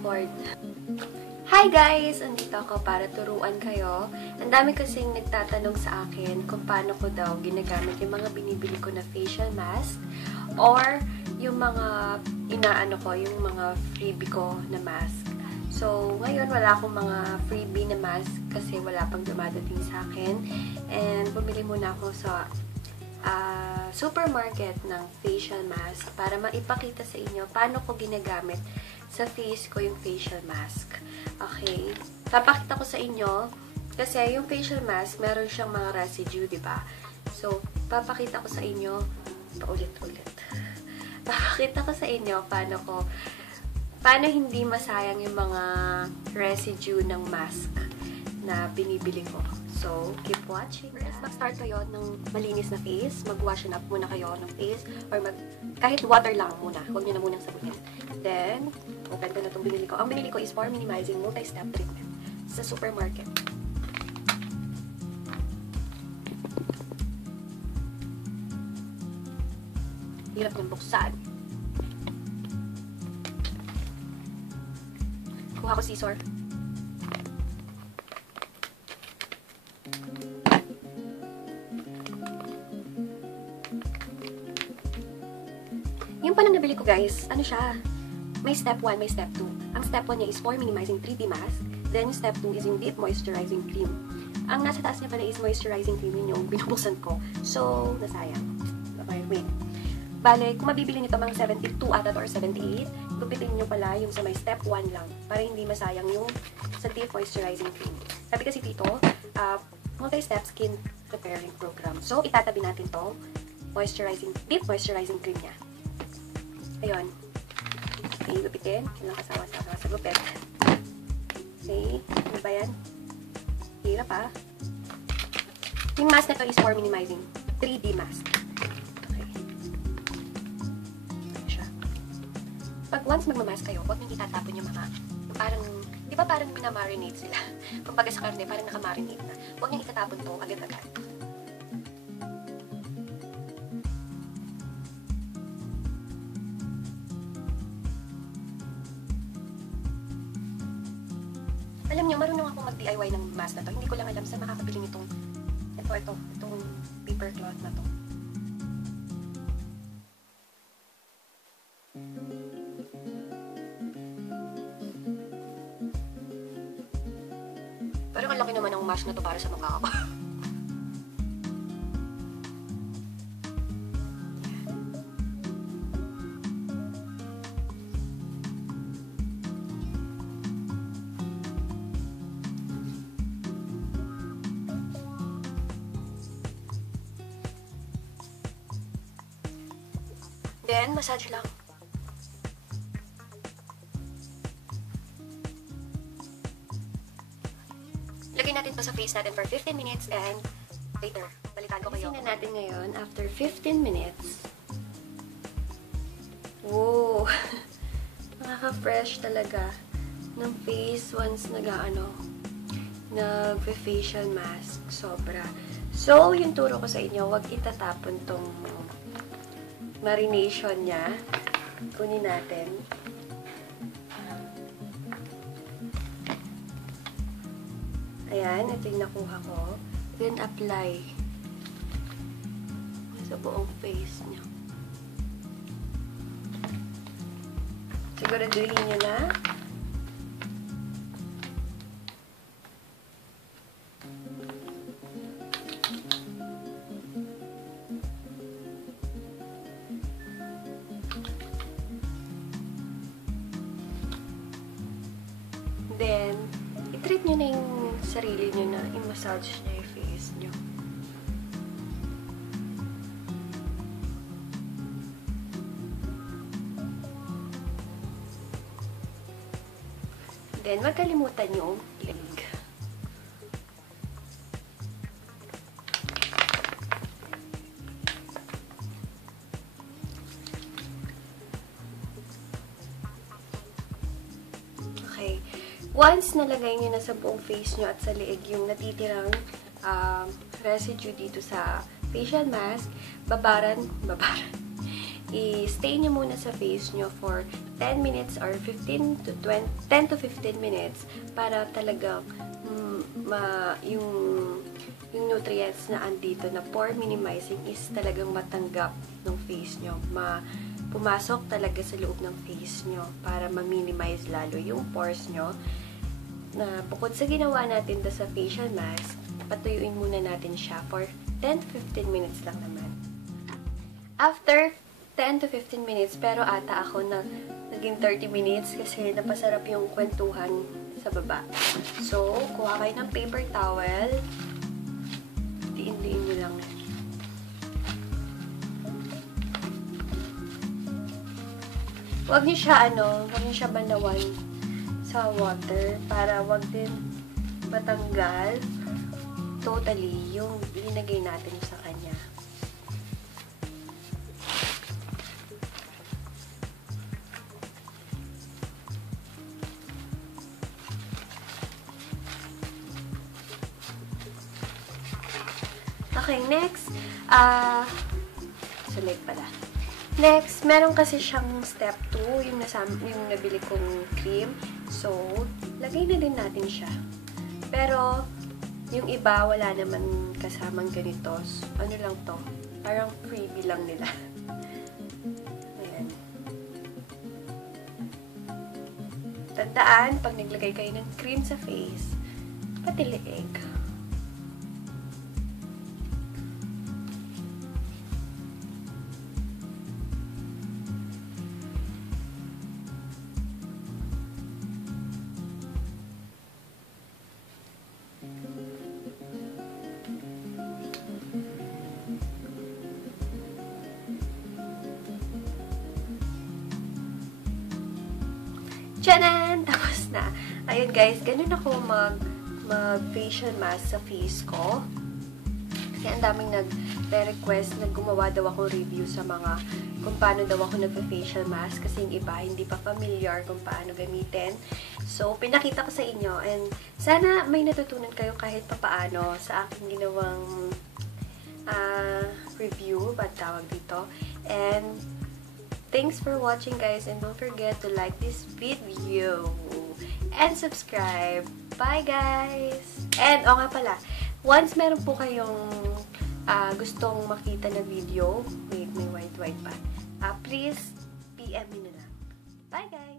awkward. Hi guys! Andito ako para turuan kayo. Ang dami kasing nagtatanong sa akin kung paano ko daw ginagamit yung mga binibili ko na facial mask or yung mga yung mga freebie ko na mask. So, ngayon wala akong mga freebie na mask kasi wala pang dumadating sa akin. And bumili muna ako sa supermarket ng facial mask para maipakita sa inyo paano ko ginagamit sa face ko yung facial mask. Okay? Papakita ko sa inyo kasi yung facial mask, meron siyang mga residue, diba? So, papakita ko sa inyo paulit-ulit. Papakita ko sa inyo paano hindi masayang yung mga residue ng mask na binibili ko. So, keep watching. First, mag-start kayo ng malinis na face. Mag-wash up muna kayo ng face. Or kahit water lang muna. Huwag nyo na munang sabunin. Then, open ko na itong binili ko. Ang binili ko is for minimizing multi-step treatment sa supermarket. Hirap ng buksan. Kuha ko scissor. Yung palang nabili ko guys, ano siya? May step 1, may step 2. Ang step 1 niya is for minimizing 3D mask. Then yung step 2 is yung deep moisturizing cream. Ang nasa taas niya pala is moisturizing cream, yun yung binubuksan ko. So, nasayang. Okay, wait. Bale, kung mabibili nito mga 72 ata or 78, gupitin nyo pala yung sa may step 1 lang para hindi masayang yung sa deep moisturizing cream. Sabi kasi dito, multi-step skin repairing program. So, itatabi natin to deep moisturizing cream niya. Ayun. Okay, gupitin. Yun lang kasawa-sawa sa gupit. Okay, ano ba yan? Hirap Yung mask na to is for minimizing 3D mask. Okay. Siya. Pag once magmamask kayo, huwag nang itatapon yung mga, parang, di ba parang minamarinate sila? Kumbaga sa karne, parang nakamarinate na. Huwag nang itatapon to agad-agad. Alam niyo, marunong ako mag-DIY ng mask na to. Hindi ko lang alam saan makakabili nitong itong paper cloth na to. Parang ang laki naman ng mask na to para sa mukha ko. Then, massage lang. Lagay natin to sa face natin for 15 minutes and later, balikan ko kayo. Tingnan natin ngayon after 15 minutes. Wow! Nakaka-fresh talaga ng face once nag-facial mask. Sobra. So, yung turo ko sa inyo, huwag itatapon tong marination niya. Kunin natin. Ayan, ito yung nakuha ko. Then, apply sa buong face niyo. Siguraduhin niyo na. Then, i-treat nyo na yung sarili nyo na i-massage nyo yung face nyo. Then, wag kalimutan yung leg. Okay. Once nalagay nyo na sa buong face nyo at sa leeg yung natitirang residue dito sa facial mask, babaran, i-stay nyo muna sa face nyo for 10 minutes or 10 to 15 minutes para talagang yung nutrients na andito na pore minimizing is talagang matanggap ng face nyo. Pumasok talaga sa loob ng face nyo para ma-minimize lalo yung pores nyo. Na bukod sa ginawa natin sa facial mask, patuyuin muna natin siya for 10 to 15 minutes lang naman. After 10 to 15 minutes, pero ata ako na naging 30 minutes kasi napasarap yung kwentuhan sa baba. So, kuha kayo ng paper towel. Diin-diin nyo lang. Huwag nyo siya banawan sa water para wag din matanggal totally yung linagay natin sa kanya. Okay, next, sulit pala. Next, meron kasi siyang step 2, yung nabili kong cream. So, lagay na din natin siya. Pero, yung iba, wala naman kasamang ganito. Ano lang to? Parang freebie lang nila. Ayan. Tandaan, pag naglagay kayo ng cream sa face, pati leeg. Tchanan! Tapos na. Ayun guys, ganun ako mag-facial mask sa face ko. Kasi ang daming nag-request na gumawa daw ako review sa mga kung paano daw ako nag-facial mask kasi yung iba hindi pa familiar kung paano gamitin. So, pinakita ko sa inyo and sana may natutunan kayo kahit papaano sa aking ginawang review, ba't tawag dito. And thanks for watching guys and don't forget to like this video and subscribe. Bye guys! And nga pala, once meron po kayong gustong makita na video, wait, may white pa, please PM me na lang. Bye guys!